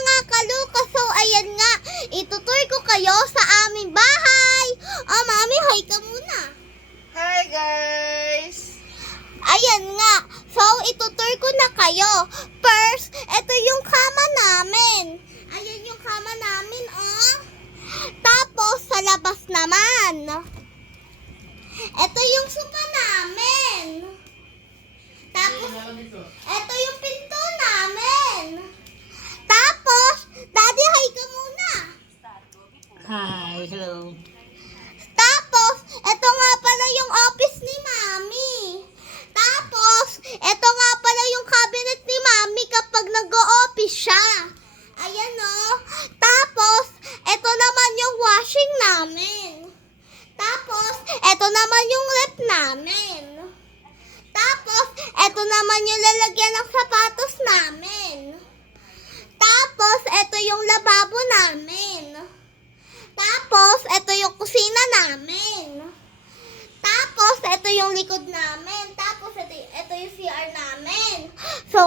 mga kaluka, so ayan nga, itutur ko kayo sa aming bahay. Oh, mami, hi ka muna. Hi guys! Ayan nga, so itutur ko na kayo. First, ito yung kama namin. Ayan yung kama namin, oh. Tapos, sa labas naman, ito yung sofa namin. Tapos, ito yung pinto namin. Tapos, Daddy, hi ka muna. Hi, hello. Tapos, ito nga pala yung office ni Mami. Tapos, ito nga pala yung cabinet ni Mami kapag nag-o-office siya. Ayan o. Tapos, ito naman yung washing namin. Tapos, ito naman yung rep namin. Tapos, ito naman yung lalagyan ng sapatos namin. Tapos, ito yung lababo namin. Tapos, ito yung kusina namin. Tapos, ito yung likod namin. Tapos, ito yung CR namin. So,